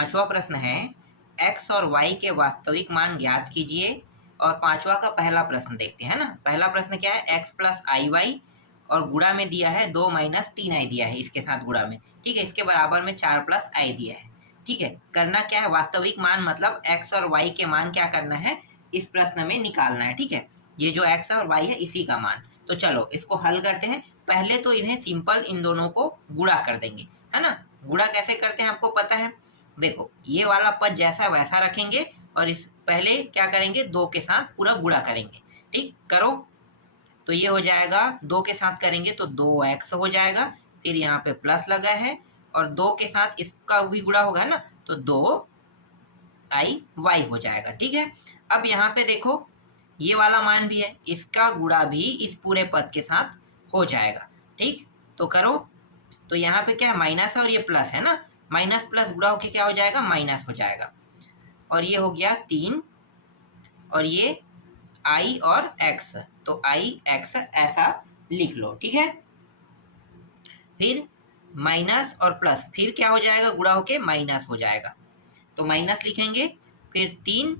पांचवा प्रश्न है x और y के वास्तविक मान ज्ञात कीजिए। और पांचवा का पहला प्रश्न देखते हैं ना। पहला प्रश्न क्या है, x प्लस आई वाई और गुणा में दिया है 2 माइनस 3i दिया है, इसके साथ गुणा में, ठीक है। इसके बराबर में 4 प्लस आई दिया है, ठीक है। करना क्या है, वास्तविक मान मतलब x और y के मान क्या करना है, इस प्रश्न में निकालना है, ठीक है। ये जो x और y है इसी का मान। तो चलो इसको हल करते हैं। पहले तो इन्हें सिंपल इन दोनों को गुणा कर देंगे, है ना। गुणा कैसे करते हैं आपको पता है। देखो ये वाला पद जैसा वैसा रखेंगे और इस पहले क्या करेंगे, 2 के साथ पूरा गुणा करेंगे, ठीक। करो तो ये हो जाएगा, 2 के साथ करेंगे तो 2x हो जाएगा, फिर यहाँ पे प्लस लगा है और 2 के साथ इसका भी गुणा होगा ना, तो 2i हो जाएगा, ठीक है। अब यहाँ पे देखो ये वाला मान भी है, इसका गुणा भी इस पूरे पद के साथ हो जाएगा, ठीक। तो करो तो यहाँ पे क्या है, माइनस है और ये प्लस है ना, माइनस प्लस गुणा होके क्या हो जाएगा, माइनस हो जाएगा। और ये हो गया 3 और ये i और x, तो ix ऐसा लिख लो, ठीक है। फिर माइनस और प्लस फिर क्या हो जाएगा, गुणा होके माइनस हो जाएगा, तो माइनस लिखेंगे। फिर 3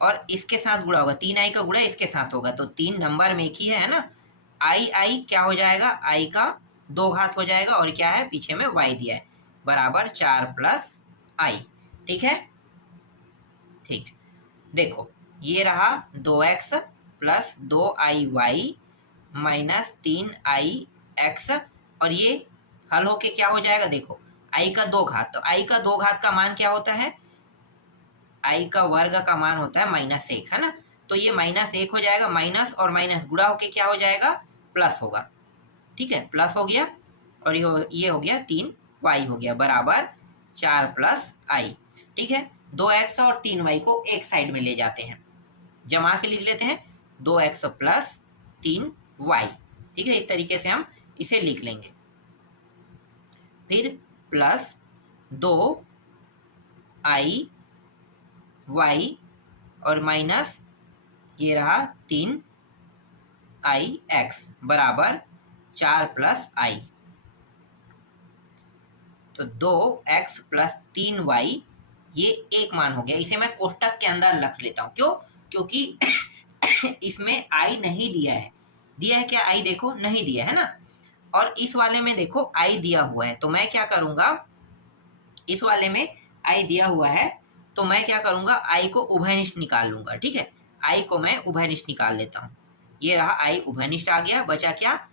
और इसके साथ गुणा होगा, 3i का गुणा इसके साथ होगा, तो 3 नंबर में एक ही है ना। i क्या हो जाएगा, i का 2 घात हो जाएगा और क्या है, पीछे में y दिया है, बराबर 4 प्लस i, ठीक है। ठीक, देखो ये रहा 2x plus 2iy minus 3ix और ये हल होके क्या हो जाएगा, देखो i का 2 घात, तो i का 2 घात का मान क्या होता है, i का वर्ग का मान होता है -1, है ना। तो ये -1 हो जाएगा, माइनस और माइनस गुणा होके क्या हो जाएगा, प्लस होगा, ठीक है। प्लस हो गया और ये हो गया 3y हो गया, बराबर 4 प्लस i, ठीक है। 2x और 3y को एक साइड में ले जाते हैं, जमा के लिख लेते हैं 2x प्लस 3y, ठीक है। इस तरीके से हम इसे लिख लेंगे। फिर प्लस 2iy और माइनस ये रहा 3ix बराबर 4 प्लस i, तो 2x प्लस 3y ये एक मान हो गया। इसे मैं कोष्टक के अंदर रख लेता हूँ, क्यों, क्योंकि इसमें i नहीं दिया है। दिया है क्या i, देखो नहीं दिया है ना। और इस वाले में देखो i दिया हुआ है, तो मैं क्या करूंगा, इस वाले में i दिया हुआ है तो मैं क्या करूंगा, i को उभयनिष्ठ निकाल लूंगा, ठीक है। i को मैं उभयनिष्ठ निकाल लेता हूँ। ये रहा i उभयनिष्ठ आ गया, बचा क्या,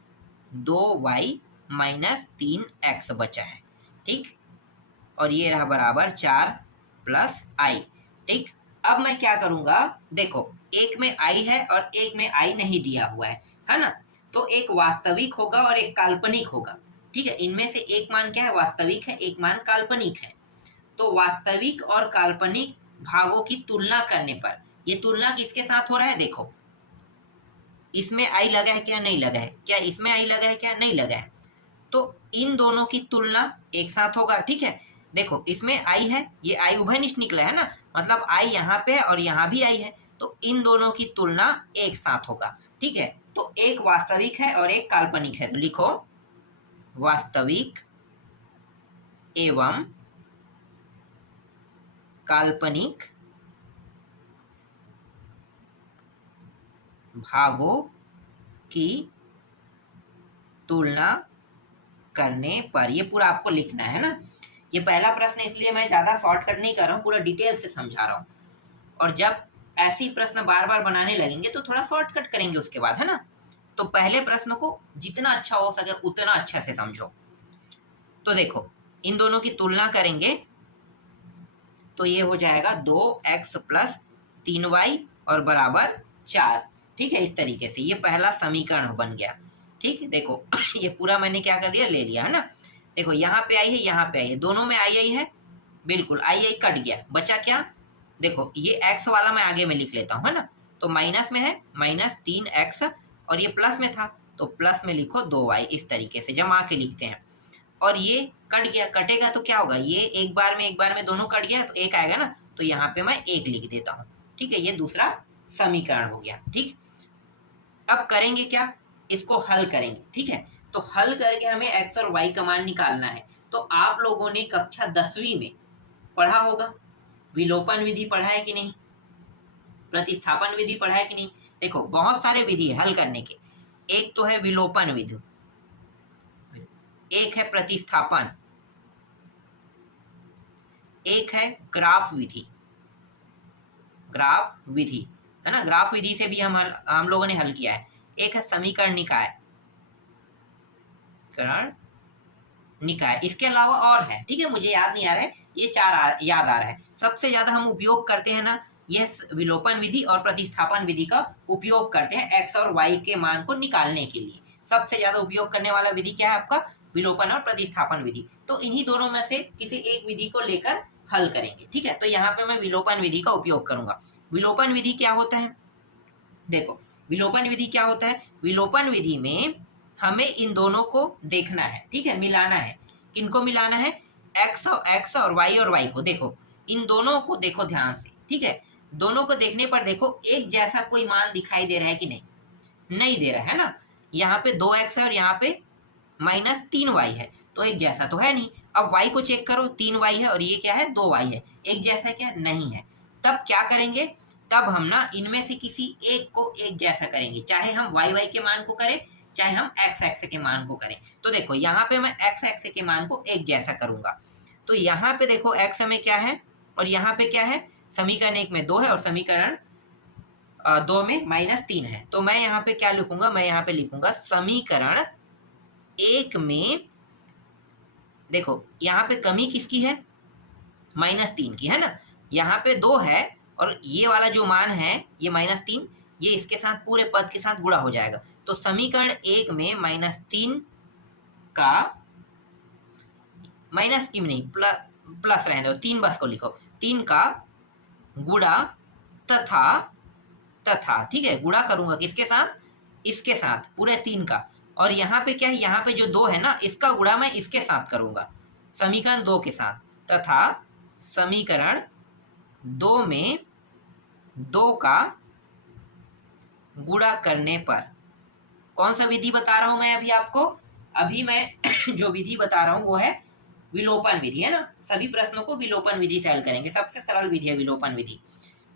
2y माइनस 3x बचा है, ठीक। और ये रहा बराबर 4 प्लस i, ठीक। अब मैं क्या करूंगा, देखो एक में i है और एक में i नहीं दिया हुआ है ना। तो एक वास्तविक होगा और एक काल्पनिक होगा, ठीक है। इनमें से एक मान क्या है, वास्तविक है, एक मान काल्पनिक है। तो वास्तविक और काल्पनिक भागों की तुलना करने पर, ये तुलना किसके साथ हो रहा है, देखो इसमें i लगा है क्या, नहीं लगा है, क्या इसमें i लगा है क्या, नहीं लगा है, तो इन दोनों की तुलना एक साथ होगा, ठीक है। देखो इसमें i है, ये i उभयनिष्ठ निकला है ना, मतलब i यहाँ पे है और यहाँ भी i है, तो इन दोनों की तुलना एक साथ होगा, ठीक है। तो एक वास्तविक है और एक काल्पनिक है, तो लिखो वास्तविक एवं काल्पनिक भागों की तुलना करने पर, ये पूरा आपको लिखना है ना। ये पहला प्रश्न इसलिए मैं ज्यादा शॉर्टकट नहीं कर रहा हूँ, पूरा डिटेल से समझा रहा हूँ। और जब ऐसी प्रश्न बार बार बनाने लगेंगे तो थोड़ा शॉर्टकट करेंगे उसके बाद, है ना। तो पहले प्रश्न को जितना अच्छा हो सके उतना अच्छे से समझो। तो देखो इन दोनों की तुलना करेंगे तो ये हो जाएगा 2x प्लस 3y और बराबर 4, ठीक है। इस तरीके से ये पहला समीकरण बन गया, ठीक। देखो ये पूरा मैंने क्या कर दिया, ले लिया, है ना। देखो यहाँ पे आई है, यहाँ पे आई है, दोनों में आई है, बिल्कुल आई कट गया, बचा क्या, देखो ये x वाला मैं आगे में लिख लेता हूँ, है ना। तो माइनस में है -3x और ये प्लस में था तो प्लस में लिखो 2y, इस तरीके से जमा के लिखते हैं। और ये कट गया, कटेगा तो क्या होगा, ये एक बार में दोनों कट गया तो एक आएगा ना, तो यहाँ पे मैं 1 लिख देता हूँ, ठीक है। ये दूसरा समीकरण हो गया, ठीक। अब करेंगे क्या, इसको हल करेंगे, ठीक है। तो हल करके हमें x और y का मान निकालना है। तो तो आप लोगों ने कक्षा 10वीं में पढ़ा होगा, विलोपन विधि पढ़ा है कि नहीं, प्रतिस्थापन विधि पढ़ा है कि नहीं। देखो बहुत सारे विधि है हल करने के, एक तो है विलोपन विधि, एक है प्रतिस्थापन, एक है ग्राफ विधि, ग्राफ विधि है ना, ग्राफ विधि से भी हम लोगों ने हल किया है। एक है समीकरण निकाय, करण निकाय, इसके अलावा और है, ठीक है, मुझे याद नहीं आ रहा है, ये चार याद आ रहा है। सबसे ज्यादा हम उपयोग करते हैं ना ये विलोपन विधि और प्रतिस्थापन विधि का उपयोग करते हैं एक्स और वाई के मान को निकालने के लिए। सबसे ज्यादा उपयोग करने वाला विधि क्या है आपका, विलोपन और प्रतिस्थापन विधि। तो इन्हीं दोनों में से किसी एक विधि को लेकर हल करेंगे, ठीक है। तो यहाँ पे मैं विलोपन विधि का उपयोग करूंगा। विलोपन विधि क्या होता है, देखो विलोपन विधि क्या होता है, विलोपन विधि में हमें इन दोनों को देखना है, ठीक है, मिलाना है। किनको मिलाना है, एक्स और वाई को। देखो इन दोनों को देखो ध्यान से, ठीक है, दोनों को देखने पर देखो एक जैसा कोई मान दिखाई दे रहा है कि नहीं, नहीं दे रहा है ना। यहाँ पे 2x है और यहाँ पे -3y है, तो एक जैसा तो है नहीं। अब y को चेक करो, 3y है और ये क्या है 2y है, एक जैसा क्या नहीं है। तब क्या करेंगे, तब हम ना इनमें से किसी एक को एक जैसा करेंगे, चाहे हम y के मान को करें चाहे हम x के मान को करें। तो देखो यहाँ पे मैं x के मान को एक जैसा करूंगा, तो यहाँ पे देखो x में क्या है और यहाँ पे क्या है, समीकरण 1 में 2 है और समीकरण 2 में -3 है। तो मैं यहाँ पे क्या लिखूंगा, मैं यहाँ पे लिखूंगा समीकरण 1 में, देखो यहाँ पे कमी किसकी है, -3 की है ना, यहाँ पे 2 है और ये वाला जो मान है ये -3, ये इसके साथ पूरे पद के साथ गुणा हो जाएगा। तो समीकरण 1 में -3 का, -3 नहीं प्लस रहने दो, 3 बस को लिखो, 3 का गुणा तथा, ठीक है, गुणा करूंगा किसके साथ, इसके साथ पूरे 3 का। और यहाँ पे क्या है, यहाँ पे जो 2 है ना इसका गुणा मैं इसके साथ करूंगा, समीकरण 2 के साथ, तथा समीकरण 2 में 2 का गुणा करने पर, कौन सा विधि बता रहा हूं मैं अभी आपको, अभी मैं जो विधि बता रहा हूं वो है विलोपन विधि, है ना। सभी प्रश्नों को विलोपन विधि से हल करेंगे, सबसे सरल विधि है विलोपन विधि,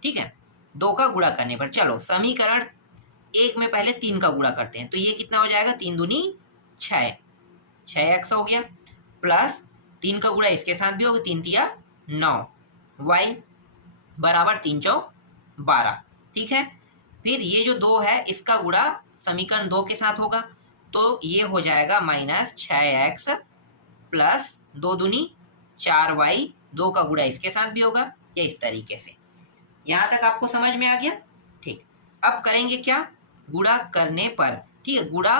ठीक है। 2 का गुणा करने पर, चलो समीकरण 1 में पहले 3 का गुणा करते हैं, तो ये कितना हो जाएगा, 3 दूनी 6, 6x हो गया, प्लस 3 का गुणा इसके साथ भी होगा, 3 तिया 9, y बराबर 3 चौक 12, ठीक है। फिर ये जो 2 है इसका गुणा समीकरण 2 के साथ होगा, तो ये हो जाएगा -6x प्लस 2 दूनी 4y, 2 का गुणा इसके साथ भी होगा, या इस तरीके से। यहाँ तक आपको समझ में आ गया, ठीक। अब करेंगे क्या, गुणा करने पर, ठीक है, गुणा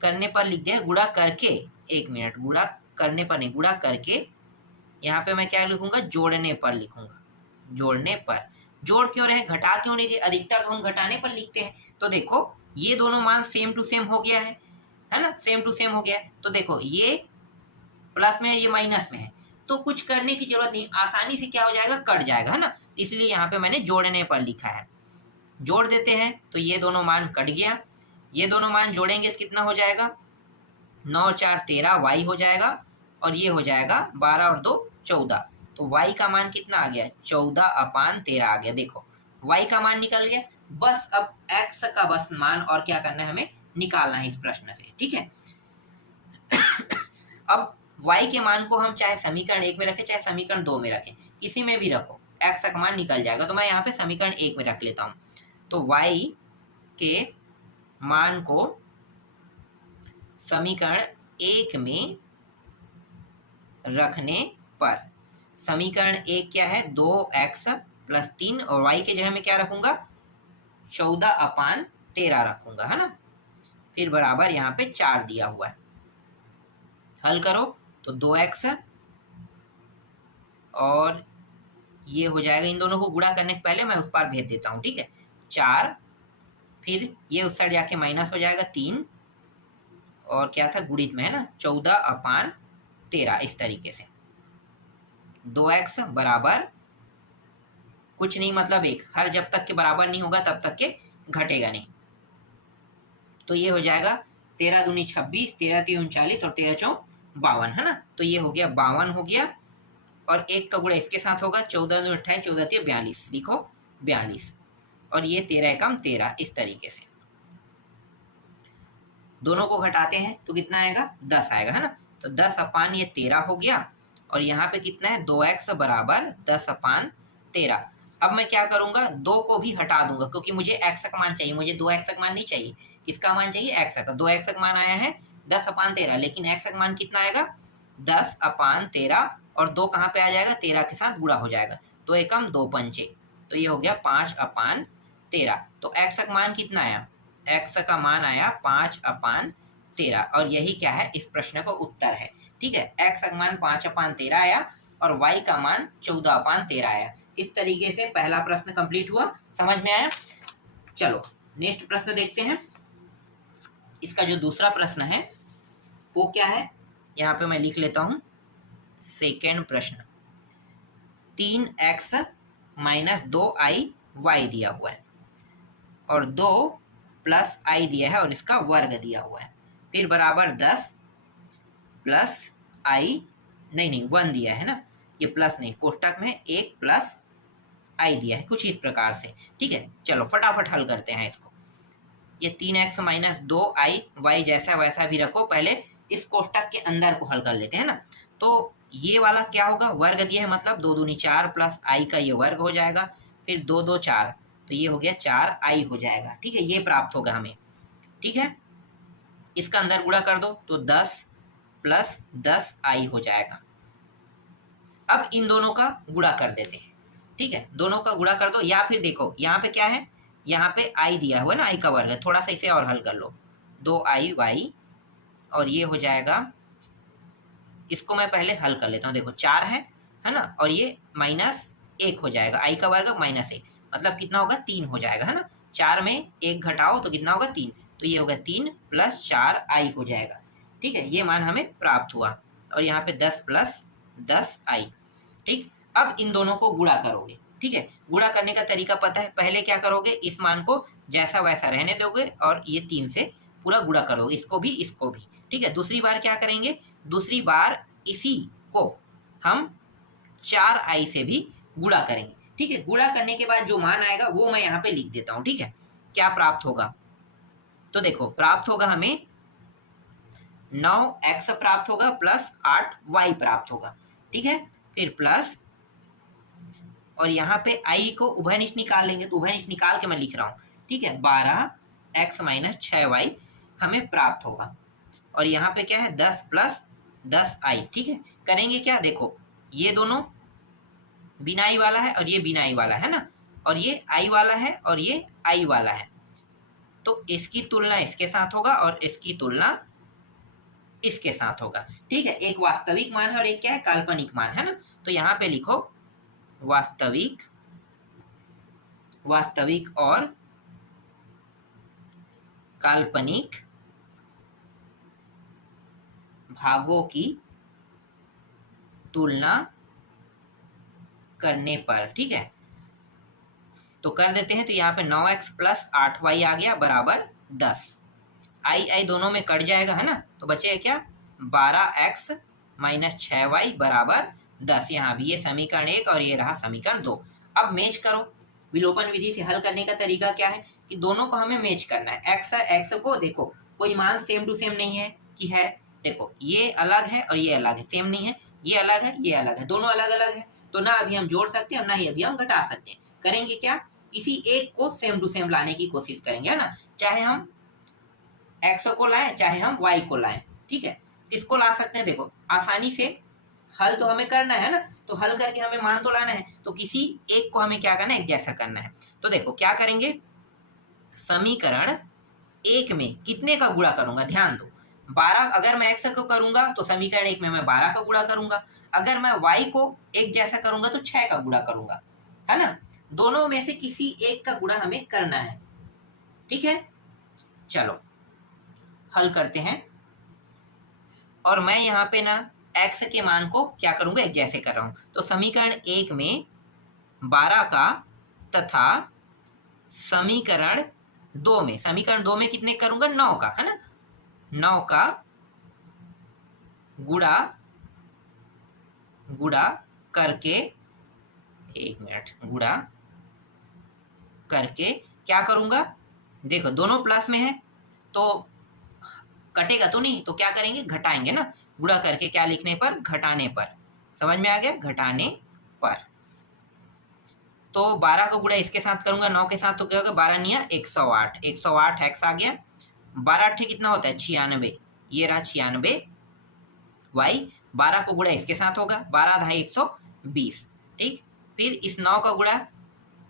करने पर लिख दिया, गुणा करके, 1 मिनट, गुणा करने पर नहीं, गुणा करके, यहाँ पे मैं क्या लिखूंगा, जोड़ने पर लिखूंगा, जोड़ने पर। जोड़ क्यों रहे, घटा क्यों नहीं, अधिकतर तो हम घटाने पर लिखते हैं। तो देखो ये दोनों मान सेम टू सेम हो गया है ना, सेम टू सेम हो गया है। तो देखो ये प्लस में है, ये माइनस में है, तो कुछ करने की जरूरत नहीं, आसानी से क्या हो जाएगा, कट जाएगा, है ना। इसलिए यहाँ पे मैंने जोड़ने पर लिखा है। जोड़ देते हैं तो ये दोनों मान कट गया, ये दोनों मान जोड़ेंगे तो कितना हो जाएगा, 9 और 4 13 y हो जाएगा, और ये हो जाएगा 12 और 2 14, तो y का मान कितना आ गया, 14/13 आ गया। देखो y का मान निकल गया, बस अब x का बस मान और क्या करना है, हमें निकालना है इस प्रश्न से, ठीक है। अब y के मान को हम चाहे समीकरण 1 में रखें चाहे समीकरण 2 में रखें, किसी में भी रखो x का मान निकल जाएगा। तो मैं यहाँ पे समीकरण 1 में रख लेता हूँ, तो y के मान को समीकरण 1 में रखने पर, समीकरण 1 क्या है, 2x प्लस 3, और y के जगह में क्या रखूंगा, 14/13 रखूंगा, है ना। फिर बराबर यहाँ पे 4 दिया हुआ है, हल करो तो 2x और ये हो जाएगा, इन दोनों को गुणा करने से पहले मैं उस पार भेज देता हूँ, ठीक है, 4, फिर ये उस साइड जाके माइनस हो जाएगा 3, और क्या था गुणित में, है ना, 14/13, इस तरीके से। 2x बराबर कुछ नहीं मतलब 1, हर जब तक के बराबर नहीं होगा तब तक के घटेगा नहीं। तो ये हो जाएगा 13 दूनी 26, 13 3 39 और 13 चौक 52 है ना, तो ये हो गया 52 हो गया, और एक का गुणा इसके साथ होगा, 14 दूनी 28, 14 तिया 42, लिखो 42, और ये 13 एकम 13, इस तरीके से दोनों को घटाते हैं तो कितना आएगा, 10 आएगा, है ना। तो 10 अपान ये 13 हो गया, और यहाँ पे कितना है, 2x बराबर 10 अपान 13। अब मैं क्या करूंगा, 2 को भी हटा दूंगा, क्योंकि मुझे x का मान चाहिए, मुझे 2x का मान नहीं चाहिए। किसका मान चाहिए, x का। 2x का मान आया है 10 अपान 13, लेकिन x का मान कितना आएगा, 10 अपान 13, और 2 कहाँ पे आ जाएगा, 13 के साथ गुणा हो जाएगा, 2 एकम 2 पंचे, तो ये हो गया 5 अपान 13। तो x का मान कितना आया, x का मान आया 5 अपान 13, और यही क्या है, इस प्रश्न का उत्तर है। ठीक है, x का मान 5 अपान 13 आया, और y का मान 14 अपान 13 आया। इस तरीके से पहला प्रश्न कंप्लीट हुआ, समझ में आया। चलो नेक्स्ट प्रश्न देखते हैं। इसका जो दूसरा प्रश्न है वो क्या है, यहाँ पे मैं लिख लेता हूं, सेकेंड प्रश्न। 3x माइनस 2i y दिया हुआ है, और 2 प्लस i दिया है, और इसका वर्ग दिया हुआ है, फिर बराबर 10 प्लस i, नहीं 1 दिया है ना, ये प्लस नहीं, कोष्टक में 1 प्लस i दिया है, कुछ इस प्रकार से। ठीक है, चलो फटाफट हल करते हैं इसको। ये 3x माइनस 2i y जैसा वैसा भी रखो, पहले इस कोष्टक के अंदर को हल कर लेते हैं ना। तो ये वाला क्या होगा, वर्ग दिया है, मतलब 2 दूनी 4 प्लस i का ये वर्ग हो जाएगा, फिर 2 2 4, तो ये हो गया 4i हो जाएगा। ठीक है, ये प्राप्त होगा हमें। ठीक है, इसका अंदर गुणा कर दो तो 10 प्लस 10i हो जाएगा। अब इन दोनों का गुणा कर देते हैं। ठीक है, दोनों का गुणा कर दो, या फिर देखो यहाँ पे क्या है, यहाँ पे i दिया हुआ है ना, i का वर्ग है, थोड़ा सा इसे और हल कर लो, 2i y, और ये हो जाएगा, इसको मैं पहले हल कर लेता हूँ। देखो 4 है ना, और ये -1 हो जाएगा, i का वर्ग -1, मतलब कितना होगा, 3 हो जाएगा, है ना। 4 में 1 घटाओ तो कितना होगा, 3, तो ये होगा 3 प्लस 4i हो जाएगा। ठीक है, ये मान हमें प्राप्त हुआ, और यहाँ पे 10 प्लस 10i। ठीक, अब इन दोनों को गुणा करोगे। ठीक है, गुणा करने का तरीका पता है, पहले क्या करोगे, इस मान को जैसा वैसा रहने दोगे, और ये 3 से पूरा गुणा करोगे, इसको भी इसको भी। ठीक है, दूसरी बार क्या करेंगे, दूसरी बार इसी को हम 4i से भी गुणा करेंगे। ठीक है, गुणा करने के बाद जो मान आएगा वो मैं यहाँ पे लिख देता हूँ। ठीक है, क्या प्राप्त होगा, तो देखो प्राप्त होगा हमें 9x प्राप्त होगा, प्लस 8y प्राप्त होगा। ठीक है, फिर प्लस, और यहाँ पे i को उभयनिष्ठ निकाल लेंगे, तो उभयनिष्ठ निकाल के मैं लिख रहा हूँ। ठीक है, 12x माइनस 6y हमें प्राप्त होगा, और यहाँ पे क्या है, 10 प्लस 10i। ठीक है, करेंगे क्या, देखो ये दोनों बिना i वाला है, और ये बिना i वाला है ना, और ये i वाला है, और ये i वाला है, तो इसकी तुलना इसके साथ होगा, और इसकी तुलना इसके साथ होगा। ठीक है, एक वास्तविक मान है और एक क्या है, काल्पनिक मान है ना। तो यहाँ पे लिखो वास्तविक, वास्तविक और काल्पनिक भागों की तुलना करने पर। ठीक है, तो कर देते हैं, तो यहाँ पे 9x प्लस 8y आ गया बराबर 10, i दोनों में कट जाएगा, है ना, तो बचेगा क्या, 12x माइनस 6y बराबर 10। यहाँ भी ये समीकरण 1 और ये रहा समीकरण 2। अब मेच करो, विलोपन विधि से हल करने का तरीका क्या है कि दोनों को हमें मेच करना है। x को देखो कोई मान सेम टू सेम नहीं है कि है, देखो ये अलग है और ये अलग है, सेम नहीं है, ये अलग है ये अलग है, दोनों अलग अलग है, तो ना अभी हम जोड़ सकते हैं और ना ही अभी हम घटा सकते हैं। करेंगे क्या, किसी एक को सेम टू सेम लाने की कोशिश करेंगे, है ना, चाहे हम x को लाएं चाहे हम y को लाएं। ठीक है, इसको ला सकते हैं, देखो आसानी से हल तो हमें करना है ना, तो हल करके हमें मान तो लाना है, तो किसी एक को हमें क्या करना है, एक जैसा करना है। तो देखो क्या करेंगे, समीकरण 1 में कितने का गुणा करूंगा, ध्यान दो, 12, अगर मैं x को करूंगा तो समीकरण 1 में मैं 12 का गुणा करूंगा, अगर मैं y को एक जैसा करूंगा तो 6 का गुणा करूंगा, है ना। दोनों में से किसी एक का गुणा हमें करना है। ठीक है, चलो हल करते हैं, और मैं यहाँ पे ना x के मान को क्या करूंगा, एक जैसे कर रहा हूं, तो समीकरण 1 में 12 का तथा समीकरण 2 में, समीकरण 2 में कितने करूंगा, 9 का, है ना, 9 का गुणा गुणा करके, एक मिनट, गुणा करके क्या करूंगा, देखो दोनों प्लस में है तो कटेगा तो नहीं, तो क्या करेंगे, घटाएंगे ना, गुणा करके क्या लिखने पर, घटाने पर। समझ में आ गया, घटाने पर। तो 12 का गुणा इसके साथ करूंगा 9 के साथ, तो क्या होगा, 12 निया 108, 108 एक्स आ गया। 12 अट्ठे कितना होता है, 96, ये रहा 96 वाई। 12 को गुणा इसके साथ होगा, 12 ढाई 120, ठीक। फिर इस 9 का गुणा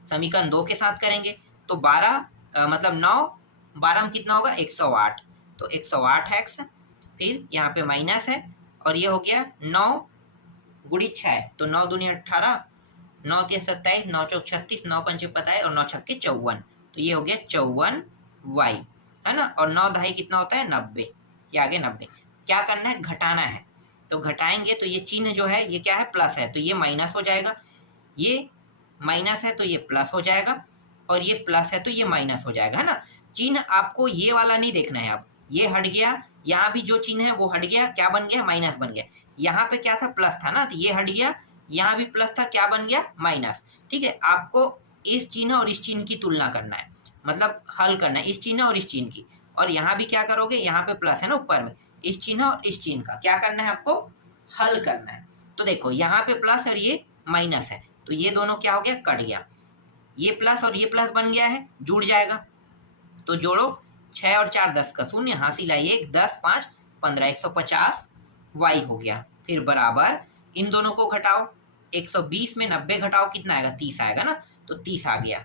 समीकरण 2 के साथ करेंगे, तो 12 मतलब 9, 12 में कितना होगा, 108, तो 108 एक्स। फिर यहाँ पे माइनस है, और ये हो गया 9 गुणित 6, तो 9 दूनी 18, 9 तिया 27, 9 चौक 36, 9 पंचे 25 और 9 छक्के 54, तो ये हो गया 54 वाई, है ना। और 9 ढाई कितना होता है, 90, ये आगे 90। क्या करना है, घटाना है, तो घटाएंगे तो ये चिन्ह जो है ये क्या है, प्लस है, तो ये माइनस हो जाएगा, ये माइनस है तो ये प्लस हो जाएगा, और ये प्लस है तो ये माइनस हो जाएगा, है ना। चिन्ह आपको ये वाला नहीं देखना है, अब ये हट गया, यहाँ भी जो चिन्ह है वो हट गया, क्या बन गया, माइनस बन गया। यहाँ पे क्या था, प्लस था ना, तो ये हट गया, यहाँ भी प्लस था, क्या बन गया, माइनस। ठीक है, आपको इस चिन्ह और इस चिन्ह की तुलना करना है, मतलब हल करना है इस चिन्ह और इस चिन्ह की। और यहाँ भी क्या करोगे, यहाँ पे प्लस है ना ऊपर में, इस चिन्ह और इस चिन्ह का क्या करना है, आपको हल करना है। तो देखो यहाँ पे प्लस और ये माइनस है, तो ये दोनों क्या हो गया, कट गया, ये प्लस और ये प्लस बन गया है, जुड़ जाएगा। तो जोड़ो, 6 और 4 10 का शून्य, हासिल आई 1, 10 5 15, 150 वाई हो गया। फिर बराबर इन दोनों को घटाओ, 120 में 90 घटाओ कितना आएगा, 30 आएगा ना, तो 30 आ गया।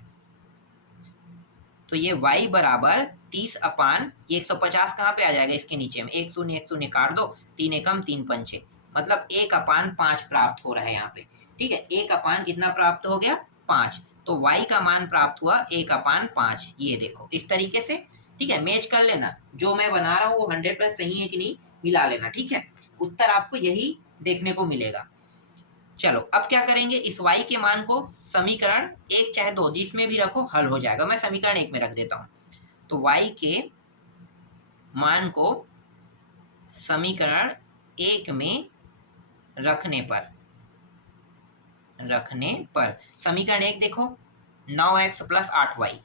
तो ये y बराबर 30 अपान, ये 150 कहाँ पे आ जाएगा, इसके नीचे में, 1 शून्य काट दो, 3 एकम 3 पंचे, मतलब 1 अपान 5 प्राप्त हो रहा है यहाँ पे। ठीक है, 1 अपान कितना प्राप्त हो गया, 5, तो y का मान प्राप्त हुआ 1 अपान 5, ये देखो इस तरीके से। ठीक है, मैच कर लेना, जो मैं बना रहा हूँ वो 100% सही है कि नहीं मिला लेना। ठीक है, उत्तर आपको यही देखने को मिलेगा। चलो अब क्या करेंगे, इस y के मान को समीकरण 1 चाहे 2 जिसमें भी रखो हल हो जाएगा, मैं समीकरण 1 में रख देता हूं। तो y के मान को समीकरण 1 में रखने पर समीकरण 1 देखो, 9x प्लस 8y,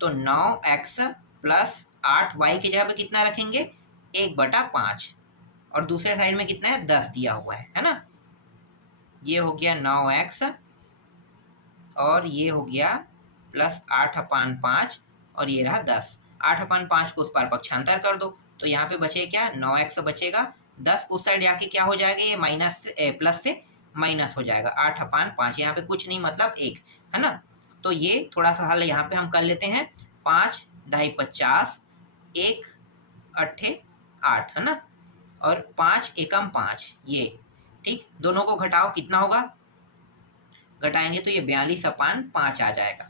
तो 9x प्लस 8y की जगह पे कितना रखेंगे, 1/5, और दूसरे साइड में कितना है, 10 दिया हुआ है ना। ये हो गया 9x, और ये हो गया प्लस 8/5, और ये रहा 10। 8/5 को उस पार पक्षांतर कर दो, तो यहाँ पे बचे क्या, 9x बचेगा, 10 उस साइड जाके क्या हो जाएगा, ये माइनस प्लस से माइनस हो जाएगा, 8/5, यहाँ पे कुछ नहीं मतलब 1, है ना। तो ये थोड़ा सा हल यहाँ पे हम कर लेते हैं, 5 ढाई 50, 1 अट्ठे 8, है ना, और 5 एकम 5, ये ठीक, दोनों को घटाओ कितना होगा, घटाएंगे तो ये 42/5 आ जाएगा,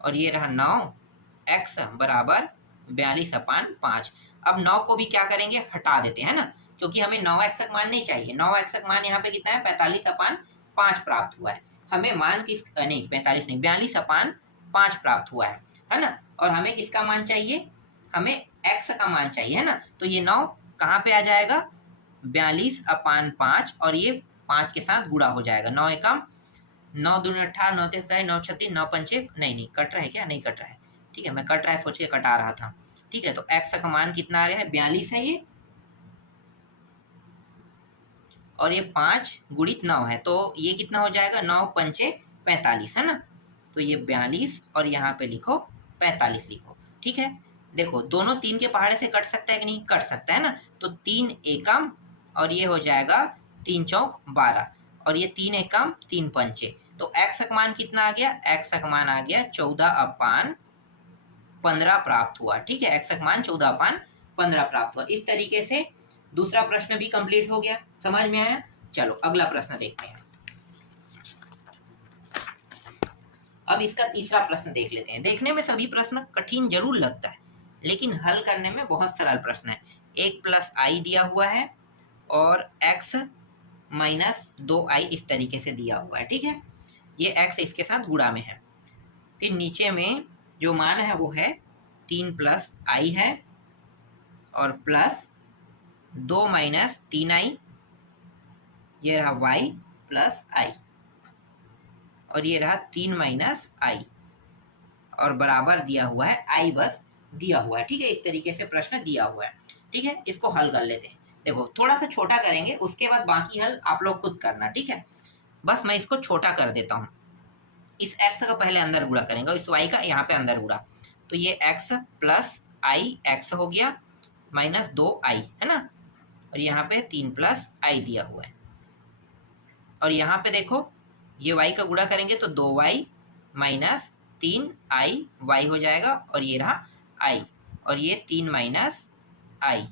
और ये रहा 9x बराबर 42/5। अब 9 को भी क्या करेंगे, हटा देते हैं ना, क्योंकि हमें 9x तक मान नहीं चाहिए। 9x तक मान यहाँ पे कितना है, 45/5 प्राप्त हुआ है। हमें मान किस, नहीं 45 नहीं, 42/5 प्राप्त हुआ है ना। और हमें किसका मान चाहिए, हमें x का मान चाहिए, है ना। तो ये 9 कहाँ पे आ जाएगा, 42/5, और ये 5 के साथ गुणा हो जाएगा, 9 एकम 9 दूनी 18, 9 23, 9 36, 9 पंचे, नहीं कट रहा है क्या, नहीं कट रहा है। ठीक है, मैं कट रहा है सोच के कटा रहा था। ठीक है, तो x का मान कितना आ रहा है, 42 है ये, और ये 5 गुणित 9 है, तो ये कितना हो जाएगा, 9 पंचे 45, है ना। तो ये 42, और यहाँ पे लिखो 45 लिखो। ठीक है, देखो दोनों 3 के पहाड़े से कट सकता है कि नहीं, कट सकता है ना। तो 3 एकम, और ये हो जाएगा 3 चौक 12, और ये 3 एकम 3 पंचे, तो x का मान कितना आ गया, x का मान आ गया 14/15 प्राप्त हुआ। ठीक है, x का मान 14/15 प्राप्त हुआ। इस तरीके से दूसरा प्रश्न भी कंप्लीट हो गया, समझ में आया। चलो अगला प्रश्न देखते हैं। अब इसका तीसरा प्रश्न देख लेते हैं। देखने में सभी प्रश्न कठिन जरूर लगता है, लेकिन हल करने में बहुत सरल प्रश्न है। 1 + i दिया हुआ है, और x - 2i इस तरीके से दिया हुआ है। ठीक है, ये x इसके साथ गुणा में है। फिर नीचे में जो मान है वो है 3 + i है, और प्लस 2 माइनस 3i, ये रहा y प्लस आई, और ये रहा 3 माइनस आई, और बराबर दिया हुआ है आई बस दिया हुआ है। ठीक है, इस तरीके से प्रश्न दिया हुआ है। ठीक है, इसको हल कर लेते हैं। देखो थोड़ा सा छोटा करेंगे, उसके बाद बाकी हल आप लोग खुद करना। ठीक है, बस मैं इसको छोटा कर देता हूँ। इस x का पहले अंदर गुणा करेंगे और इस y का यहाँ पे अंदर गुणा, तो ये x प्लस आई एक्स हो गया माइनस 2i, है ना, और यहाँ पे 3 प्लस आई दिया हुआ है। और यहाँ पे देखो ये y का गुणा करेंगे तो 2y माइनस 3i y हो जाएगा, और ये रहा i, और ये 3 माइनस आई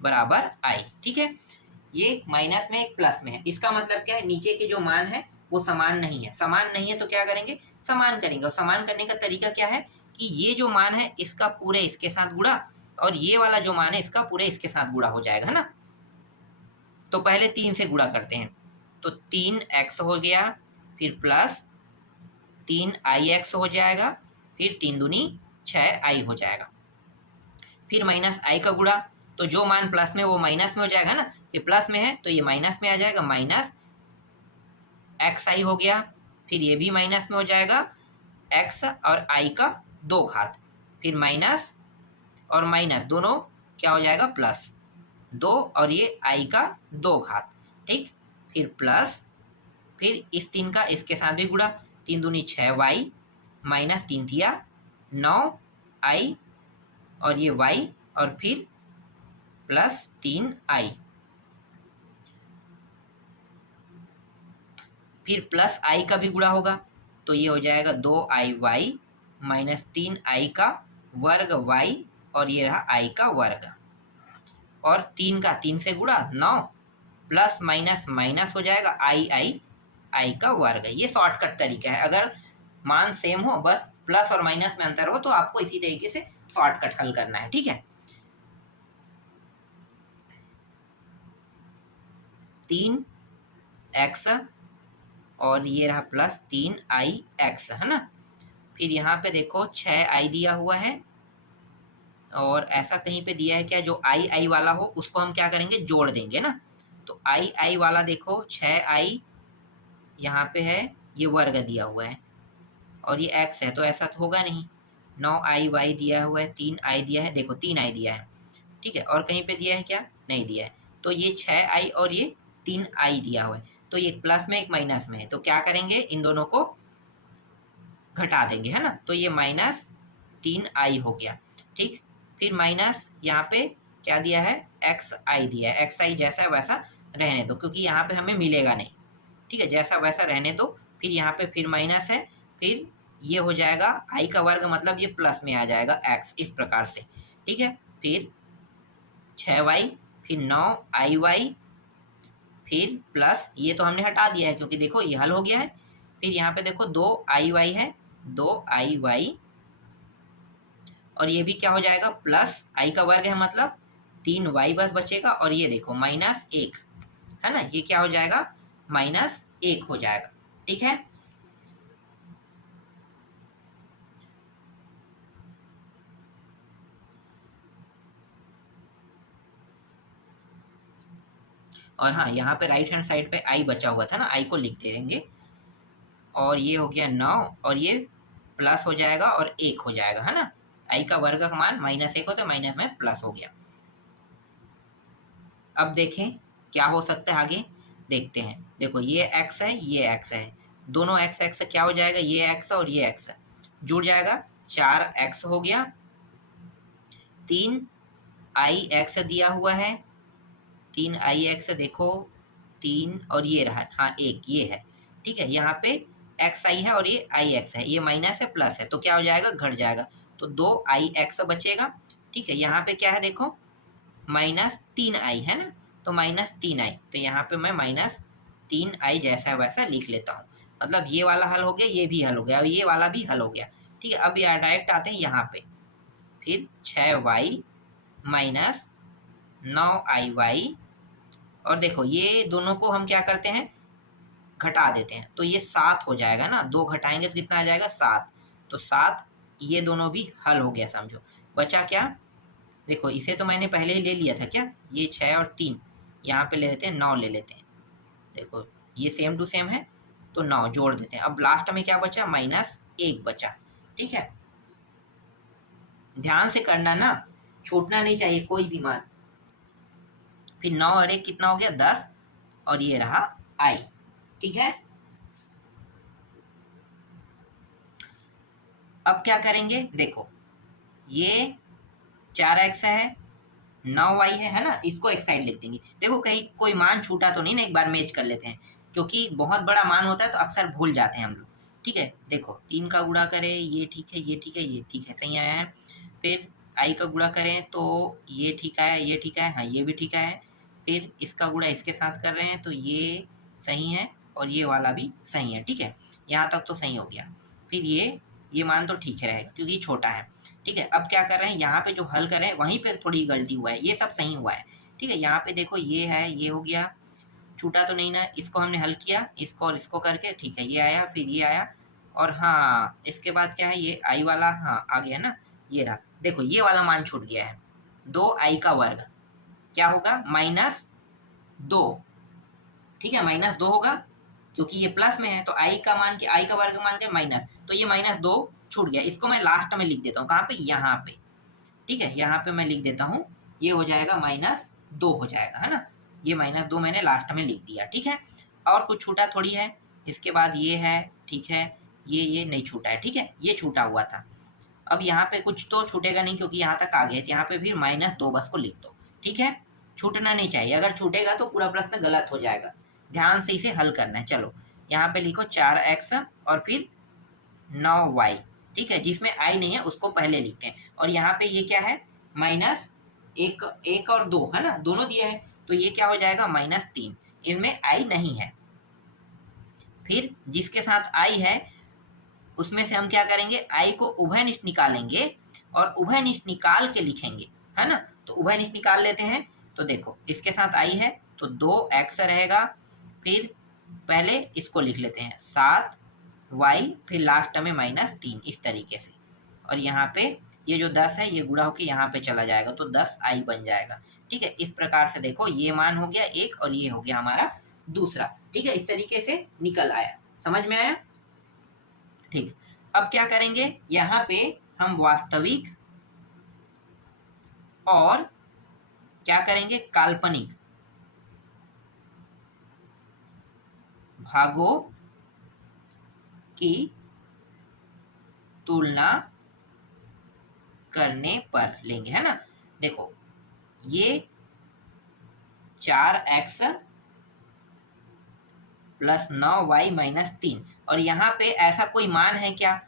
बराबर आई। ठीक है, ये माइनस में एक प्लस में है, इसका मतलब क्या है, नीचे के जो मान है वो समान नहीं है। समान नहीं है तो क्या करेंगे, समान करेंगे। और समान करने का तरीका क्या है कि ये जो मान है इसका पूरे इसके साथ गुणा, और ये वाला जो मान है इसका पूरे इसके साथ गुणा हो जाएगा, है ना। तो पहले 3 से गुणा करते हैं, तो 3x हो गया, फिर प्लस 3ix हो जाएगा, फिर 3 दूनी 6i हो जाएगा, फिर माइनस आई का गुणा, तो जो मान प्लस में वो माइनस में हो जाएगा ना, ये प्लस में है तो ये माइनस में आ जाएगा, माइनस एक्स आई हो गया, फिर ये भी माइनस में हो जाएगा, एक्स और आई का 2 घात, फिर माइनस और माइनस दोनों क्या हो जाएगा, प्लस 2, और ये आई का 2 घात। ठीक, फिर प्लस, फिर इस 3 का इसके साथ भी गुणा, 3 दूनी 6y माइनस 3 दिया 9i, और ये y, और फिर प्लस 3i, फिर प्लस आई का भी गुणा होगा, तो ये हो जाएगा 2i माइनस 3i का वर्ग y, और ये रहा i का वर्ग, और 3 का 3 से गुणा 9, प्लस माइनस माइनस हो जाएगा आई का वर्ग। ये शॉर्टकट तरीका है, अगर मान सेम हो, बस प्लस और माइनस में अंतर हो, तो आपको इसी तरीके से शॉर्टकट हल करना है। ठीक है, 3x और ये रहा प्लस 3ix, है ना। फिर यहाँ पे देखो 6i दिया हुआ है, और ऐसा कहीं पे दिया है क्या, जो आई वाला हो उसको हम क्या करेंगे, जोड़ देंगे ना। तो आई वाला देखो 6i यहाँ पे है, ये वर्ग दिया हुआ है, और ये x है, तो ऐसा तो होगा नहीं। 9i दिया हुआ है, 3i दिया है, देखो 3i दिया है। ठीक है, और कहीं पे दिया है क्या, नहीं दिया है। तो ये 6i और ये 3i दिया हुआ है, तो ये एक प्लस में एक माइनस में है, तो क्या करेंगे, इन दोनों को घटा देंगे, है ना। तो ये माइनस 3i हो गया। ठीक, फिर माइनस यहाँ पे क्या दिया है, xi दिया है, xi जैसा वैसा रहने दो, क्योंकि यहाँ पे हमें मिलेगा नहीं। ठीक है, जैसा वैसा रहने दो। फिर यहाँ पे फिर माइनस है, फिर ये हो जाएगा i का वर्ग, मतलब ये प्लस में आ जाएगा x, इस प्रकार से। ठीक है, फिर 6y, फिर 9i, फिर प्लस ये तो हमने हटा दिया है क्योंकि देखो ये हल हो गया है। फिर यहाँ पे देखो 2i है, 2i, और ये भी क्या हो जाएगा, प्लस i का वर्ग है, मतलब 3y बस बचेगा, और ये देखो माइनस 1, है ना, ये क्या हो जाएगा, माइनस 1 हो जाएगा। ठीक है, और हाँ यहाँ पे राइट हैंड साइड पे i बचा हुआ था ना, i को लिख देंगे, और ये हो गया 9, और ये प्लस हो जाएगा और 1 हो जाएगा, है ना। i का वर्ग का मान माइनस 1 होता है, माइनस में प्लस हो गया। अब देखें क्या हो सकता है, आगे देखते हैं। देखो ये x है, ये x है, दोनों x क्या हो जाएगा, ये x और ये x जुड़ जाएगा, 4x हो गया, 3ix दिया हुआ है, 3ix देखो 3, और ये रहा, हाँ 1 ये है। ठीक है, यहाँ पे xi है और ये ix है, ये माइनस है प्लस है, तो क्या हो जाएगा, घट जाएगा, तो 2ix बचेगा। ठीक है, यहाँ पे क्या है देखो, माइनस 3i है ना, तो माइनस 3i, तो यहाँ पे मैं माइनस 3i जैसा वैसा लिख लेता हूँ। मतलब ये वाला हल हो गया, ये भी हल हो गया, और ये वाला भी हल हो गया। ठीक है, अब यार डायरेक्ट आते हैं यहाँ पे, फिर 6y माइनस 9i, और देखो ये दोनों को हम क्या करते हैं, घटा देते हैं, तो ये 7 हो जाएगा ना, 2 घटाएंगे तो कितना आ जाएगा, 7, तो 7, ये दोनों भी हल हो गया समझो। बचा क्या, देखो इसे तो मैंने पहले ही ले लिया था क्या, ये 6 और 3 यहाँ पे ले लेते हैं, 9 ले लेते हैं। देखो ये सेम टू सेम है तो 9 जोड़ देते हैं। अब लास्ट में क्या बचा, -1 बचा। ठीक है, ध्यान से करना ना, छूटना नहीं चाहिए कोई भी मान। फिर 9 और 1 कितना हो गया, 10, और ये रहा i। ठीक है, अब क्या करेंगे, देखो ये 4x है, 9y है ना, इसको एक साइड लिख देंगे। देखो कहीं कोई मान छूटा तो नहीं ना, एक बार मैच कर लेते हैं, क्योंकि बहुत बड़ा मान होता है तो अक्सर भूल जाते हैं हम लोग। ठीक है, देखो 3 का गुणा करें, ये ठीक है, ये ठीक है, ये ठीक है, सही आया है। फिर i का गुणा करें तो ये ठीक है, ये ठीक है, हाँ ये भी ठीक है। फिर इसका गुणा इसके साथ कर रहे हैं तो ये सही है और ये वाला भी सही है। ठीक है, यहाँ तक तो सही हो गया। फिर ये मान तो ठीक है रहेगा क्योंकि छोटा है। ठीक है, अब क्या कर रहे हैं, यहाँ पे जो हल कर रहे हैं वहीं पे थोड़ी गलती हुआ है, ये सब सही हुआ है। ठीक है, यहाँ पे देखो ये है, ये हो गया, छूटा तो नहीं ना, इसको हमने हल किया, इसको और इसको करके, ठीक है, ये आया, फिर ये आया, और हाँ इसके बाद क्या है, ये आई वाला हाँ आ गया ना, ये रहा। देखो ये वाला मान छूट गया है, 2i का वर्ग क्या होगा, -2। ठीक है, -2 होगा क्योंकि ये प्लस में है तो i का मान के i का वर्ग मान के माइनस, तो ये -2 छूट गया। इसको मैं लास्ट में लिख देता हूँ, कहाँ पे, यहाँ पे। ठीक है, यहाँ पे मैं लिख देता हूँ, ये हो जाएगा -2 हो जाएगा, है ना, ये -2 मैंने लास्ट में लिख दिया। ठीक है, और कुछ छूटा थोड़ी है, इसके बाद ये है, ठीक है, ये नहीं छूटा है। ठीक है, ये छूटा हुआ था। अब यहाँ पे कुछ तो छूटेगा नहीं क्योंकि यहाँ तक आ गए, यहाँ पे फिर -2 बस को लिख दो। ठीक है, छूटना नहीं चाहिए, अगर छूटेगा तो पूरा प्रश्न गलत हो जाएगा। ध्यान से इसे हल करना है। चलो यहाँ पे लिखो 4x और फिर 9y। ठीक है, जिसमें i नहीं है उसको पहले लिखते हैं, और यहाँ पे ये क्या है, -1 और 2 है ना, दोनों दिए हैं, तो ये क्या हो जाएगा, -3। इनमें i नहीं है। फिर जिसके साथ i है उसमें से हम क्या करेंगे, i को उभयनिष्ठ निकालेंगे और उभयनिष्ठ निकाल के लिखेंगे, है ना। तो उभयनिष्ठ निकाल लेते हैं, तो देखो इसके साथ i है तो 2x रहेगा, फिर पहले इसको लिख लेते हैं 7y, फिर लास्ट में -3, इस तरीके से। और यहाँ पे ये जो 10 है ये गुणा होके यहाँ पे चला जाएगा तो 10i बन जाएगा। ठीक है, इस प्रकार से देखो ये मान हो गया एक और ये हो गया हमारा दूसरा। ठीक है, इस तरीके से निकल आया, समझ में आया। ठीक, अब क्या करेंगे, यहाँ पे हम वास्तविक और क्या करेंगे, काल्पनिक भागों की तुलना करने पर लेंगे, है ना। देखो ये 4x + 9y - 3, और यहाँ पे ऐसा कोई मान है क्या,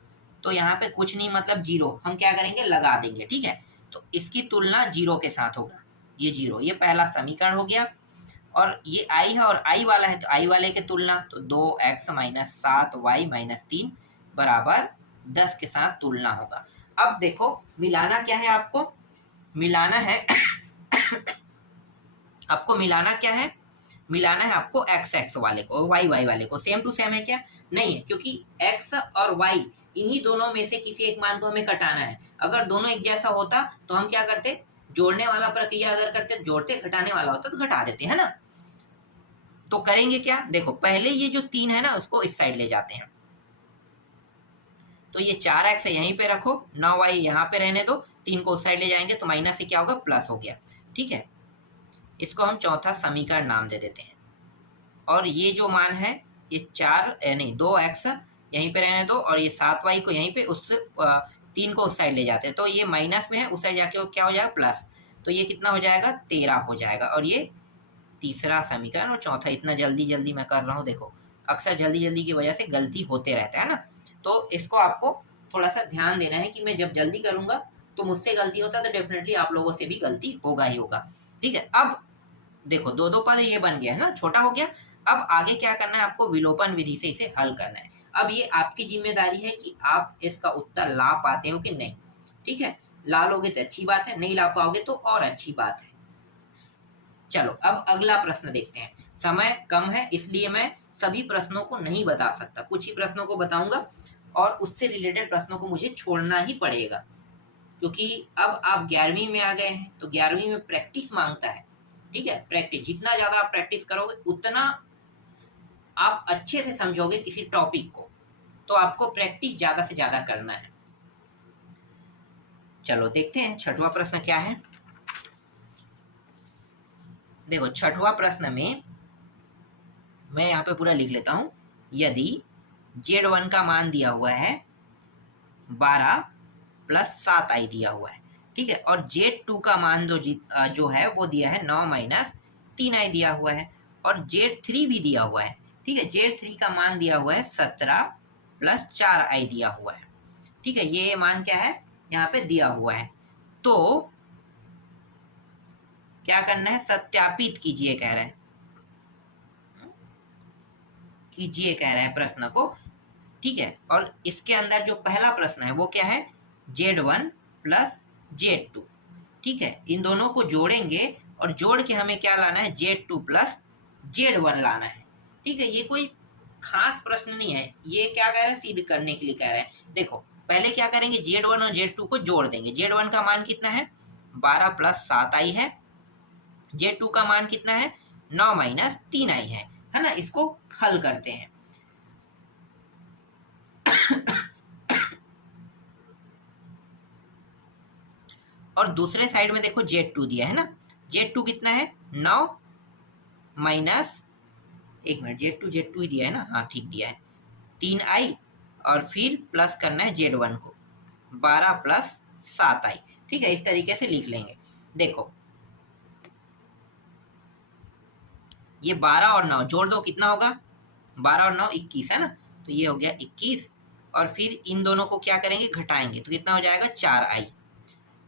तो यहाँ पे कुछ नहीं, मतलब 0 हम क्या करेंगे, लगा देंगे। ठीक है, तो इसकी तुलना 0 के साथ होगा, ये 0, ये पहला समीकरण हो गया। और ये i है और i वाला है तो i वाले की तुलना, तो 2x - 7y - 3 बराबर 10 के साथ तुलना होगा। अब देखो मिलाना क्या है, आपको मिलाना है आपको मिलाना क्या है, मिलाना है आपको x वाले को y वाले को। सेम टू सेम है क्या, नहीं है, क्योंकि x और y इन्हीं दोनों में से किसी एक मान को हमें घटाना है। अगर दोनों एक जैसा होता तो हम क्या करते, जोड़ने वाला प्रक्रिया अगर करते, जोड़ते, घटाने वाला होता तो घटा देते, है ना। तो करेंगे क्या, देखो पहले ये जो 3 है ना उसको इस साइड ले जाते हैं, तो ये 4x है यहीं पे रखो, 9y यहाँ पे रहने दो, 3 को उस साइड ले जाएंगे तो माइनस से क्या होगा, प्लस हो गया। ठीक है, इसको हम चौथा समीकरण नाम दे देते हैं। और ये जो मान है ये 2x यहीं पे रहने दो, और ये 7y को यहीं पे उस 3 को उस साइड ले जाते हैं, तो ये माइनस में है, उस साइड जाके क्या हो जाएगा, प्लस। तो ये कितना हो जाएगा, 13 हो जाएगा। और ये तीसरा समीकरण, और चौथा, इतना जल्दी मैं कर रहा हूँ, देखो अक्सर जल्दी की वजह से गलती होते रहता है ना, तो इसको आपको थोड़ा सा ध्यान देना है कि मैं जब जल्दी करूंगा तो मुझसे गलती होता है तो डेफिनेटली आप लोगों से भी गलती होगा ही होगा। ठीक है, अब देखो 2 पद ये बन गया है ना, छोटा हो गया। अब आगे क्या करना है, आपको विलोपन विधि से इसे हल करना है। अब ये आपकी जिम्मेदारी है कि आप इसका उत्तर ला पाते हो कि नहीं। ठीक है, ला लोगे तो अच्छी बात है, नहीं ला पाओगे तो और अच्छी बात है। चलो अब अगला प्रश्न देखते हैं। समय कम है इसलिए मैं सभी प्रश्नों को नहीं बता सकता, कुछ ही प्रश्नों को बताऊंगा और उससे रिलेटेड प्रश्नों को मुझे छोड़ना ही पड़ेगा। क्योंकि अब आप 11वीं में आ गए हैं तो 11वीं में प्रैक्टिस मांगता है। ठीक है, प्रैक्टिस जितना ज्यादा आप प्रैक्टिस करोगे उतना आप अच्छे से समझोगे किसी टॉपिक को, तो आपको प्रैक्टिस ज्यादा से ज्यादा करना है। चलो देखते हैं छठवां प्रश्न क्या है। देखो छठवां प्रश्न में मैं यहाँ पे पूरा लिख लेता हूं। यदि Z1 का मान दिया हुआ है 12 प्लस 7i दिया हुआ है, ठीक है, और Z2 का मान जो है वो दिया है 9 माइनस 3i दिया हुआ है, और Z3 भी दिया हुआ है। ठीक है, Z3 का मान दिया हुआ है 17 प्लस 4i दिया हुआ है। ठीक है, ये मान क्या है यहाँ पे दिया हुआ है। तो क्या करना है, सत्यापित कीजिए कह रहे हैं, कीजिए कह रहे हैं प्रश्न को। ठीक है, और इसके अंदर जो पहला प्रश्न है वो क्या है, Z1 प्लस Z2। ठीक है, इन दोनों को जोड़ेंगे और जोड़ के हमें क्या लाना है, Z2 प्लस Z1 लाना है। ठीक है, ये कोई खास प्रश्न नहीं है, ये क्या कह रहे हैं, सिद्ध करने के लिए कह रहे हैं। देखो पहले क्या करेंगे, Z1 और Z2 को जोड़ देंगे। Z1 का मान कितना है, 12 प्लस 7i है। Z2 का मान कितना है, 9 माइनस 3i है ना। इसको हल करते हैं। और दूसरे साइड में देखो Z2 दिया है ना, Z2 कितना है, 9 माइनस, एक मिनट, Z2 ही दिया है ना, हाँ ठीक दिया है, 3i, और फिर प्लस करना है Z1 को, 12 प्लस 7i। ठीक है, इस तरीके से लिख लेंगे। देखो ये 12 और 9 जोड़ दो, कितना होगा, 12 और 9 21 है ना, तो ये हो गया 21, और फिर इन दोनों को क्या करेंगे, घटाएंगे, तो कितना हो जाएगा, 4i।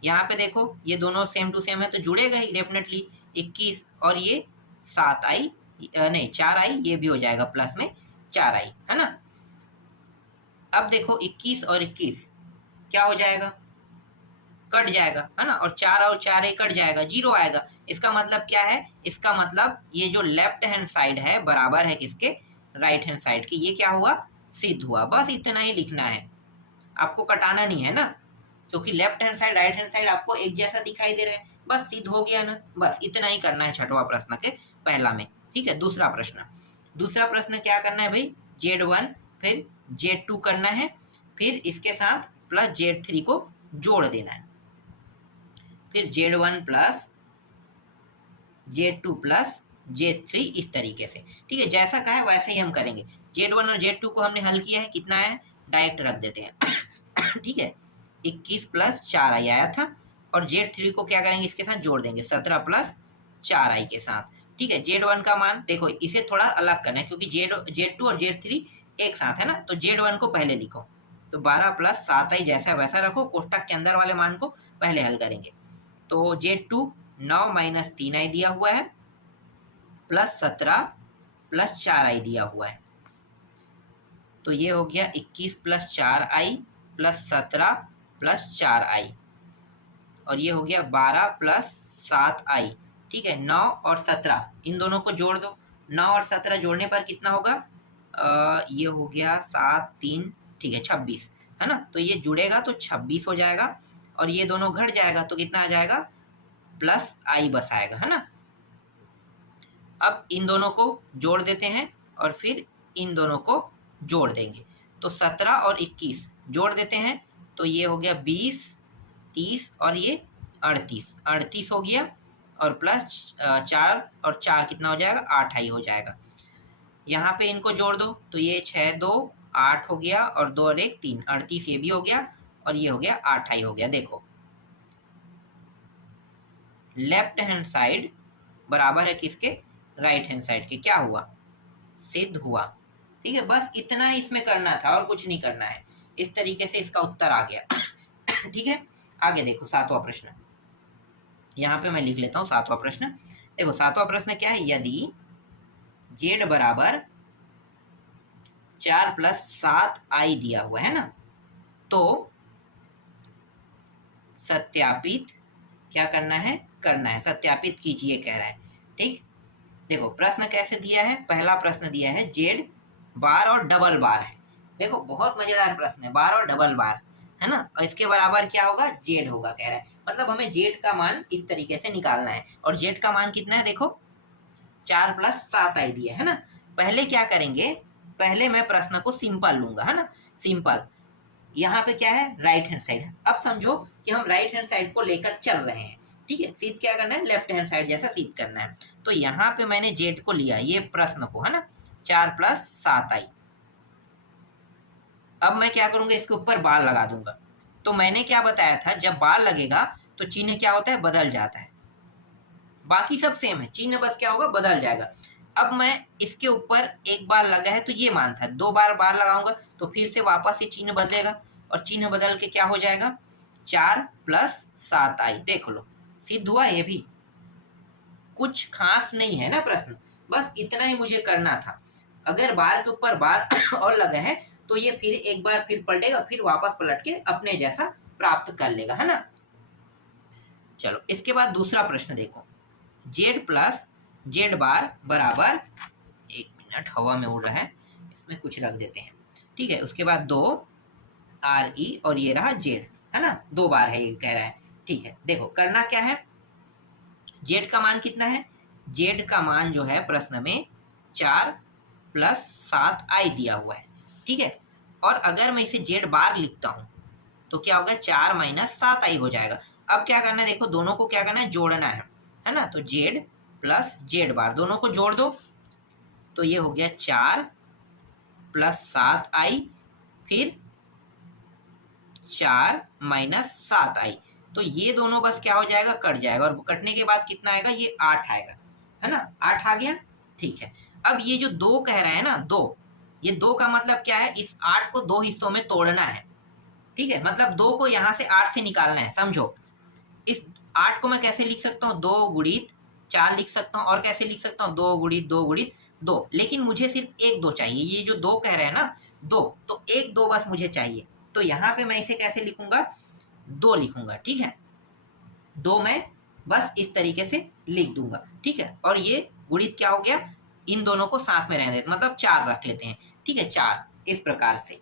यहाँ पे देखो ये दोनों सेम टू सेम है तो जुड़ेगा ही डेफिनेटली, 21 और ये 7i, नहीं 4i, ये भी हो जाएगा प्लस में 4i, है ना। अब देखो 21 और 21 क्या हो जाएगा, कट जाएगा, है ना, और 4 और 4 कट जाएगा, 0 आएगा। इसका मतलब क्या है, इसका मतलब ये जो लेफ्ट हैंड साइड है बराबर है किसके, राइट हैंड साइड के। ये क्या हुआ, सिद्ध हुआ। बस इतना ही लिखना है, आपको कटाना नहीं है ना, क्योंकि left hand side right hand side आपको एक जैसा दिखाई दे रहा है। बस सिद्ध हो गया ना, बस इतना ही करना है छठवां प्रश्न के पहला में। ठीक है, दूसरा प्रश्न क्या करना है भाई, Z1 फिर Z2 करना है, फिर इसके साथ प्लस Z3 को जोड़ देना है, फिर Z1 plus Z2 plus Z3, इस तरीके से। ठीक है, जैसा कहा है वैसे ही हम करेंगे। Z1 और Z2 को हमने हल किया है, कितना है, डायरेक्ट रख देते हैं। ठीक है, 21 प्लस 4i आया था, और Z3 को क्या करेंगे, इसके साथ जोड़ देंगे, 17 प्लस 4i के साथ। ठीक है, Z1 का मान देखो, इसे थोड़ा अलग करना है क्योंकि Z2 और Z3 एक साथ है ना, तो Z1 को पहले लिखो, तो 12 प्लस 7i जैसा वैसा रखो, कोष्टक के अंदर वाले मान को पहले हल करेंगे। तो Z2 9 माइनस 3i दिया हुआ है, प्लस 17 प्लस 4i दिया हुआ है, तो ये हो गया 21 plus 4i plus 17 plus 4i, और ये हो गया 12 प्लस 7i। ठीक है, 9 और 17 इन दोनों को जोड़ दो, 9 और 17 जोड़ने पर कितना होगा, ये हो गया 7 3, ठीक है 26, है ना, तो ये जुड़ेगा तो 26 हो जाएगा, और ये दोनों घट जाएगा तो कितना आ जाएगा, प्लस i बस आएगा, है ना। अब इन दोनों को जोड़ देते हैं और फिर इन दोनों को जोड़ देंगे, तो 17 और 21 जोड़ देते हैं, तो ये हो गया 20 30 और ये 38 हो गया, और प्लस 4 और 4 कितना हो जाएगा, 8i हो जाएगा। यहाँ पे इनको जोड़ दो तो ये 6 2 8 हो गया, और 2 और 1 3, 38 ये भी हो गया, और ये हो गया 8i हो गया। देखो लेफ्ट हैंड साइड बराबर है किसके, राइट हैंड साइड के, क्या हुआ, सिद्ध हुआ। ठीक है, बस इतना ही इसमें करना था और कुछ नहीं करना है। इस तरीके से इसका उत्तर आ गया। ठीक है, आगे देखो सातवां प्रश्न, यहाँ पे मैं लिख लेता हूँ सातवां प्रश्न। देखो सातवां प्रश्न क्या है, यदि Z बराबर 4 प्लस 7i दिया हुआ है ना, तो सत्यापित क्या करना है, सत्यापित कीजिए कह रहा है। ठीक, देखो प्रश्न कैसे दिया है, पहला प्रश्न दिया है Z बार और डबल बार है। देखो बहुत मजेदार प्रश्न है, बार और डबल बार, है ना, और इसके बराबर क्या होगा, जेड होगा कह रहा है। मतलब हमें जेड का मान इस तरीके से निकालना है, और जेड का मान कितना है, देखो 4 + 7 आई दिया है ना। पहले क्या करेंगे, पहले मैं प्रश्न को सिंपल लूंगा, है ना, सिंपल। यहाँ पे क्या है, राइट हैंड साइड है। अब समझो कि हम राइट हैंड साइड को लेकर चल रहे हैं, ठीक है, सीध क्या करना है, लेफ्ट हैंड साइड जैसा सीध करना है। तो यहाँ पे मैंने जेड को लिया, ये प्रश्न को, है ना, 4 + 7 आई। अब मैं क्या करूंगा, इसके ऊपर बार लगा दूंगा। तो मैंने क्या बताया था, जब बार लगेगा तो चिन्ह क्या होता है, बदल जाता है। बाकी सब सेम है, चिन्ह बस क्या होगा, बदल जाएगा। अब मैं इसके ऊपर एक बार लगा है तो ये मान था, 2 बार बार लगाऊंगा तो फिर से वापस ये चिन्ह बदलेगा, और चिन्ह बदल के क्या हो जाएगा, 4 + 7 आई। देख लो, सिद्ध हुआ। ये भी कुछ खास नहीं है ना प्रश्न, बस इतना ही मुझे करना था। अगर बार के ऊपर बार और लगा है तो ये फिर एक बार फिर पलटेगा, फिर वापस पलट के अपने जैसा प्राप्त कर लेगा, है ना। चलो इसके बाद दूसरा प्रश्न देखो, जेड प्लस जेड बार बराबर, एक मिनट हवा में उड़ रहा है, इसमें कुछ रख देते हैं, ठीक है। उसके बाद 2 आर ई, और ये रहा जेड, है ना, 2 बार है ये कह रहा है, ठीक है। देखो करना क्या है, जेड का मान कितना है, जेड का मान जो है प्रश्न में 4 + 7 आई दिया हुआ है, ठीक है। और अगर मैं इसे जेड बार लिखता हूं तो क्या होगा, 4 - 7 आई हो जाएगा। अब क्या करना है, देखो दोनों को क्या करना है, जोड़ना है ना। तो जेड प्लस जेड बार दोनों को जोड़ दो, तो ये हो गया 4 + 7 आई, फिर 4 - 7 आई। तो ये दोनों बस क्या हो जाएगा, कट जाएगा, और कटने के बाद कितना आएगा, ये 8 आएगा, है ना, 8 आ गया, ठीक है। अब ये जो 2 कह रहा है ना, 2, ये 2 का मतलब क्या है, इस 8 को 2 हिस्सों में तोड़ना है, ठीक है। मतलब 2 को यहाँ से 8 से निकालना है, समझो। इस 8 को मैं कैसे लिख सकता हूँ, 2 × 4 लिख सकता हूँ, और कैसे लिख सकता हूँ, 2 × 2 × 2। लेकिन मुझे सिर्फ 1 2 चाहिए, ये जो 2 कह रहे हैं ना 2, तो 1 2 बस मुझे चाहिए। तो यहाँ पे मैं इसे कैसे लिखूंगा, 2 लिखूंगा, ठीक है। 2 मैं बस इस तरीके से लिख दूंगा, ठीक है। और ये गुणित क्या हो गया, इन दोनों को साथ में रहने देते, मतलब 4 रख लेते हैं, ठीक है, 4 इस प्रकार से,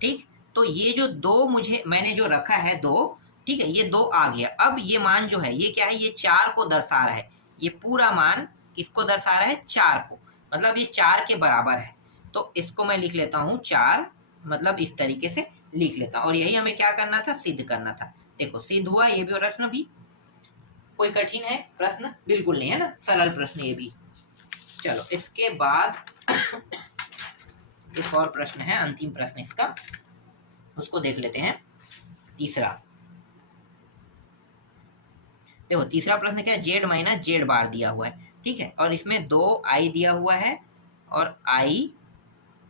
ठीक। तो ये जो 2 मुझे मैंने जो रखा है 2, ठीक है, ये 2 आ गया। अब ये मान जो है ये क्या है, ये 4 को दर्शा रहा है, ये पूरा मान किसको दर्शा रहा है, 4 को, मतलब ये 4 के बराबर है। तो इसको मैं लिख लेता हूँ 4, मतलब इस तरीके से लिख लेता हूँ। और यही हमें क्या करना था, सिद्ध करना था। देखो सिद्ध हुआ ये भी, प्रश्न भी कोई कठिन है प्रश्न, बिल्कुल नहीं है ना, सरल प्रश्न ये भी। चलो इसके बाद एक और प्रश्न है, अंतिम प्रश्न इसका, उसको देख लेते हैं। तीसरा देखो, तीसरा प्रश्न क्या है, जेड - जेड बार दिया हुआ है, ठीक है, और इसमें 2 आई दिया हुआ है, और आई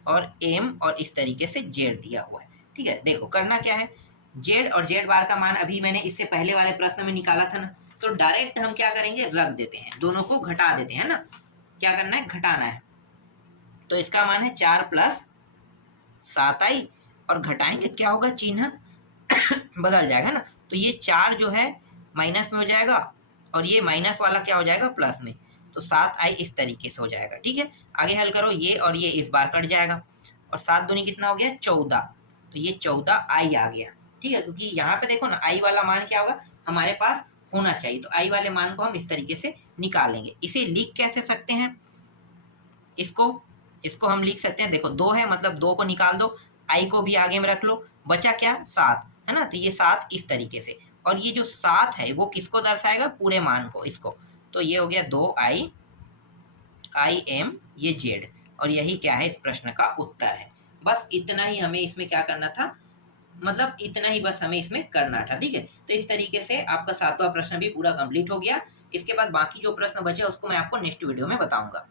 और एम, और इस तरीके से जेड दिया हुआ है, ठीक है। देखो करना क्या है, जेड और जेड बार का मान अभी मैंने इससे पहले वाले प्रश्न में निकाला था ना, तो डायरेक्ट हम क्या करेंगे, रख देते हैं, दोनों को घटा देते हैं ना। क्या करना है, घटाना है। तो इसका मान है 4 + 7 आई, और घटाएंगे क्या होगा, चिन्ह बदल जाएगा ना। तो ये 4 जो है माइनस में हो जाएगा, और ये माइनस वाला क्या हो जाएगा, प्लस में। तो 7 आई इस तरीके से हो जाएगा, ठीक है। आगे हल करो, ये और ये इस बार कट जाएगा, और 7 दूनी कितना हो गया, 14। तो ये 14 आई आ गया, ठीक है। क्योंकि यहाँ पे देखो ना, आई वाला मान क्या होगा, हमारे पास होना चाहिए, तो आई वाले मान को हम इस तरीके से निकालेंगे। इसे लिख कैसे सकते हैं, इसको हम लिख सकते हैं, देखो 2 है, मतलब 2 को निकाल दो, आई को भी आगे में रख लो, बचा क्या, 7, है ना। तो ये 7 इस तरीके से, और ये जो 7 है वो किसको दर्शाएगा, पूरे मान को, इसको। तो ये हो गया 2 आई, आई एम, ये जेड, और यही क्या है, इस प्रश्न का उत्तर है। बस इतना ही हमें इसमें क्या करना था, मतलब इतना ही बस हमें इसमें करना था, ठीक है। तो इस तरीके से आपका 7वां प्रश्न भी पूरा कंप्लीट हो गया। इसके बाद बाकी जो प्रश्न बचे उसको मैं आपको नेक्स्ट वीडियो में बताऊंगा।